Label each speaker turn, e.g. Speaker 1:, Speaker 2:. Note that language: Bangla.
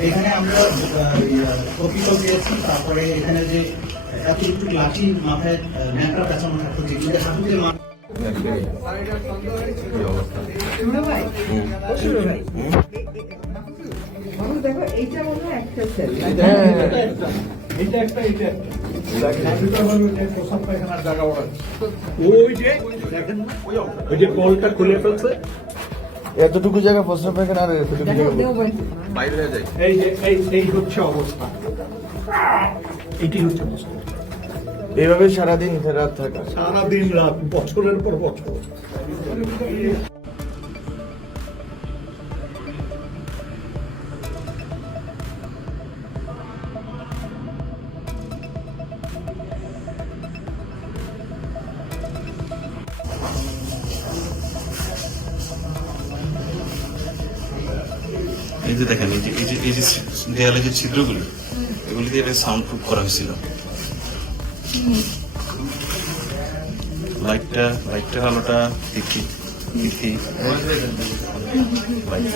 Speaker 1: এখানে আমরা কপিকল দিয়েছি তারপরে এখানে যে এত একটু লাঠি মাথায় ন্যাকড়া পেঁচানো থাকতো, যেগুলো
Speaker 2: এতটুকু জায়গা প্রস্রাব পায়খানা আর এতটুকু জায়গা
Speaker 3: এই যে এই এই হচ্ছে অবস্থা। এটি হচ্ছে অবস্থা।
Speaker 2: এইভাবে সারাদিন রাত থাকা।
Speaker 3: সারা দিন রাত বছরের পর বছর।
Speaker 4: এই যে দেখেন এই যে এই যে এই যে দেয়ালে যে ছিদ্রগুলি এগুলি দিয়ে সাউন্ড প্রুফ করা হয়েছিল। লাইটটা লাইটটার আলোটা দেখি দেখি। লাইট